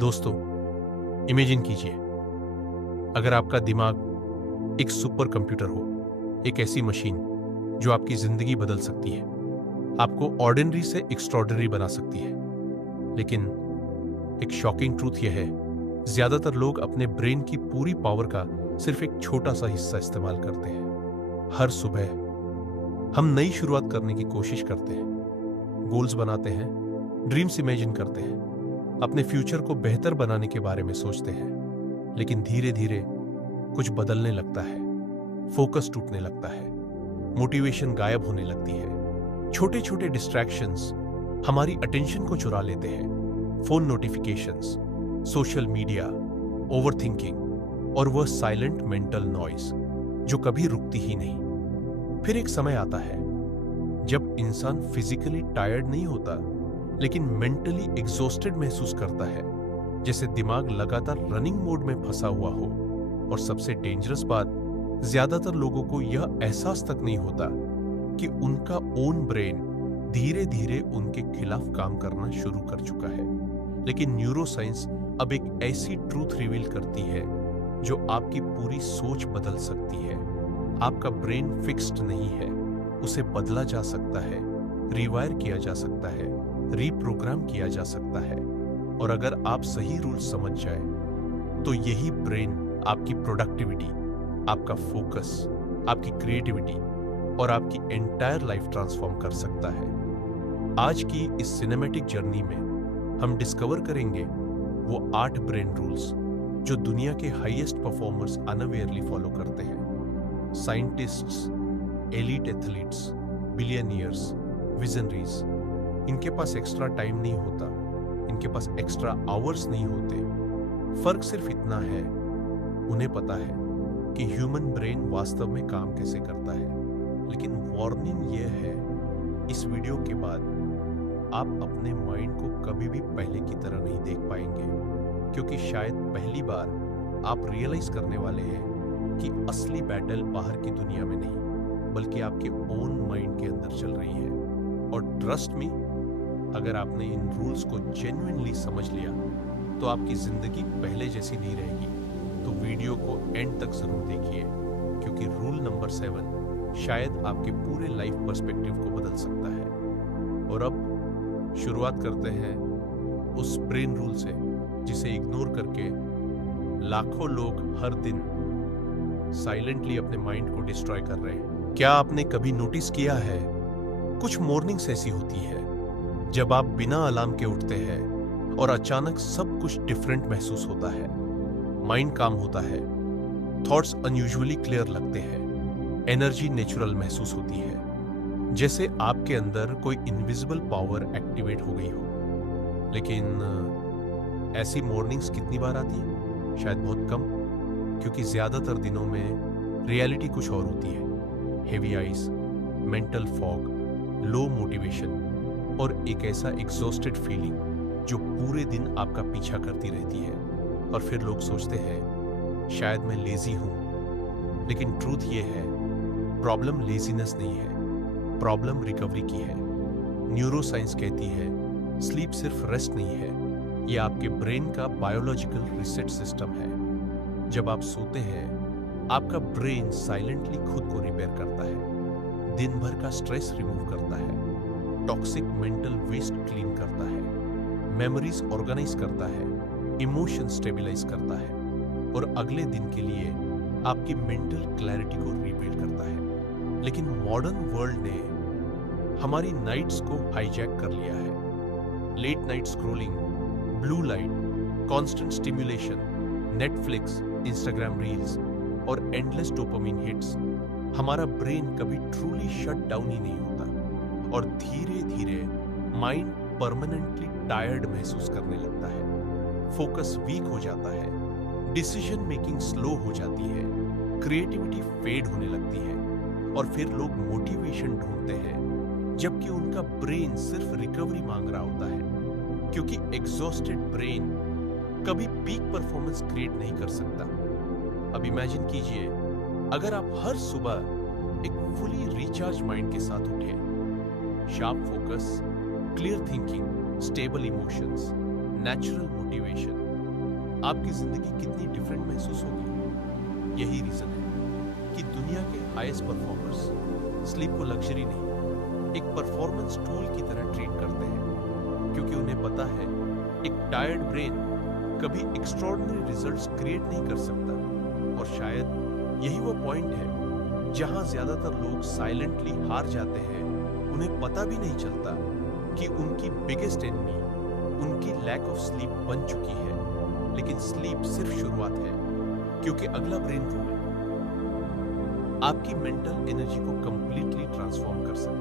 दोस्तों, इमेजिन कीजिए, अगर आपका दिमाग एक सुपर कंप्यूटर हो, एक ऐसी मशीन जो आपकी जिंदगी बदल सकती है, आपको ऑर्डिनरी से एक्स्ट्रॉर्डिनरी बना सकती है। लेकिन एक शॉकिंग ट्रूथ यह है, ज्यादातर लोग अपने ब्रेन की पूरी पावर का सिर्फ एक छोटा सा हिस्सा इस्तेमाल करते हैं। हर सुबह हम नई शुरुआत करने की कोशिश करते हैं, गोल्स बनाते हैं, ड्रीम्स इमेजिन करते हैं, अपने फ्यूचर को बेहतर बनाने के बारे में सोचते हैं। लेकिन धीरे धीरे कुछ बदलने लगता है, फोकस टूटने लगता है, मोटिवेशन गायब होने लगती है। छोटे छोटे डिस्ट्रैक्शंस हमारी अटेंशन को चुरा लेते हैं। Phone notifications, social media, overthinking और वह साइलेंट मेंटल नॉइज जो कभी रुकती ही नहीं। फिर एक समय आता है जब इंसान फिजिकली टायर्ड नहीं होता, लेकिन मेंटली एग्जॉस्टेड महसूस करता है, जैसे दिमाग लगातार रनिंग मोड में फंसा हुआ हो। और सबसे डेंजरस बात, ज्यादातर लोगों को यह एहसास तक नहीं होता कि उनका ओन ब्रेन धीरे धीरे उनके खिलाफ काम करना शुरू कर चुका है। लेकिन न्यूरोसाइंस अब एक ऐसी ट्रूथ रिवील करती है जो आपकी पूरी सोच बदल सकती है। आपका ब्रेन फिक्स्ड नहीं है, उसे बदला जा सकता है, रिवायर किया जा सकता है, रीप्रोग्राम किया जा सकता है। और अगर आप सही रूल समझ जाए तो यही ब्रेन आपकी प्रोडक्टिविटी, आपका फोकस, आपकी क्रिएटिविटी और आपकी एंटायर लाइफ ट्रांसफॉर्म कर सकता है। आज की इस सिनेमैटिक जर्नी में हम डिस्कवर करेंगे वो 8 ब्रेन रूल्स जो दुनिया के हाईएस्ट परफॉर्मर्स अनअवेयरली फॉलो करते हैं। Scientists, elite athletes, billionaires, visionaries, इनके पास एक्स्ट्रा टाइम नहीं होता, इनके पास एक्स्ट्रा आवर्स नहीं होते। फर्क सिर्फ इतना है, उन्हें पता है कि ह्यूमन ब्रेन वास्तव में काम कैसे करता है। लेकिन वार्निंग यह है, इस वीडियो के बाद आप अपने माइंड को कभी भी पहले की तरह नहीं देख पाएंगे, क्योंकि शायद पहली बार आप रियलाइज करने वाले हैं कि असली बैटल बाहर की दुनिया में नहीं, बल्कि आपके ओन माइंड के अंदर चल रही है। और ट्रस्ट मी, अगर आपने इन रूल्स को जेन्युइनली समझ लिया तो आपकी जिंदगी पहले जैसी नहीं रहेगी। तो वीडियो को एंड तक जरूर देखिए, क्योंकि रूल नंबर 7 शायद आपके पूरे लाइफ पर्सपेक्टिव को बदल सकता है। और अब शुरुआत करते हैं उस ब्रेन रूल से जिसे इग्नोर करके लाखों लोग हर दिन साइलेंटली अपने माइंड को डिस्ट्रॉय कर रहे हैं। क्या आपने कभी नोटिस किया है, कुछ मॉर्निंग्स ऐसी होती है जब आप बिना अलार्म के उठते हैं और अचानक सब कुछ डिफरेंट महसूस होता है। माइंड काम होता है, थॉट्स अनयूजुअली क्लियर लगते हैं, एनर्जी नेचुरल महसूस होती है, जैसे आपके अंदर कोई इनविजिबल पावर एक्टिवेट हो गई हो। लेकिन ऐसी मॉर्निंग्स कितनी बार आती है? शायद बहुत कम, क्योंकि ज्यादातर दिनों में रियलिटी कुछ और होती है। Heavy eyes, mental fog, low motivation और एक ऐसा एग्जॉस्टेड फीलिंग जो पूरे दिन आपका पीछा करती रहती है। और फिर लोग सोचते हैं शायद मैं लेजी हूं, लेकिन ट्रूथ ये है, प्रॉब्लम लेजीनेस नहीं है, प्रॉब्लम रिकवरी की है। न्यूरोसाइंस कहती है स्लीप सिर्फ रेस्ट नहीं है, ये आपके ब्रेन का बायोलॉजिकल रिसेट सिस्टम है। जब आप सोते हैं, आपका ब्रेन साइलेंटली खुद को रिपेयर करता है, दिन भर का स्ट्रेस रिमूव करता है, टॉक्सिक मेंटल वेस्ट क्लीन करता है, मेमोरीज ऑर्गेनाइज करता है, इमोशन स्टेबलाइज करता है और अगले दिन के लिए आपकी मेंटल क्लैरिटी को रीबिल्ड करता है। लेकिन मॉडर्न वर्ल्ड ने हमारी नाइट्स को हाईजैक कर लिया है। Late night scrolling, blue light, constant stimulation, Netflix, Instagram reels और एंडलेस डोपामिन हिट्स, हमारा ब्रेन कभी ट्रूली शट डाउन ही नहीं होता और धीरे धीरे माइंड परमानेंटली टायर्ड महसूस करने लगता है। फोकस वीक हो जाता है, डिसीजन मेकिंग स्लो हो जाती है, क्रिएटिविटी फेड होने लगती है और फिर लोग मोटिवेशन ढूंढते हैं, जबकि उनका ब्रेन सिर्फ रिकवरी मांग रहा होता है, क्योंकि एग्जॉस्टेड ब्रेन कभी पीक परफॉर्मेंस क्रिएट नहीं कर सकता। अब इमेजिन कीजिए, अगर आप हर सुबह एक फुली रिचार्ज माइंड के साथ उठे, sharp focus, clear thinking, stable emotions, natural motivation आपकी जिंदगी कितनी डिफरेंट महसूस होगी। यही रीजन है कि दुनिया के हाईएस्ट परफॉर्मर्स स्लीप को लग्जरी नहीं, एक परफॉर्मेंस टूल की तरह ट्रीट करते हैं, क्योंकि उन्हें पता है एक टायर्ड ब्रेन कभी एक्स्ट्रॉर्डिनरी रिजल्ट्स क्रिएट नहीं कर सकता। और शायद यही वो पॉइंट है जहां ज्यादातर लोग साइलेंटली हार जाते हैं। उन्हें पता भी नहीं चलता कि उनकी बिगेस्ट एनिमी उनकी लैक ऑफ स्लीप बन चुकी है। लेकिन स्लीप सिर्फ शुरुआत है, क्योंकि अगला ब्रेन रूल आपकी मेंटल एनर्जी को कंप्लीटली ट्रांसफॉर्म कर सकता है।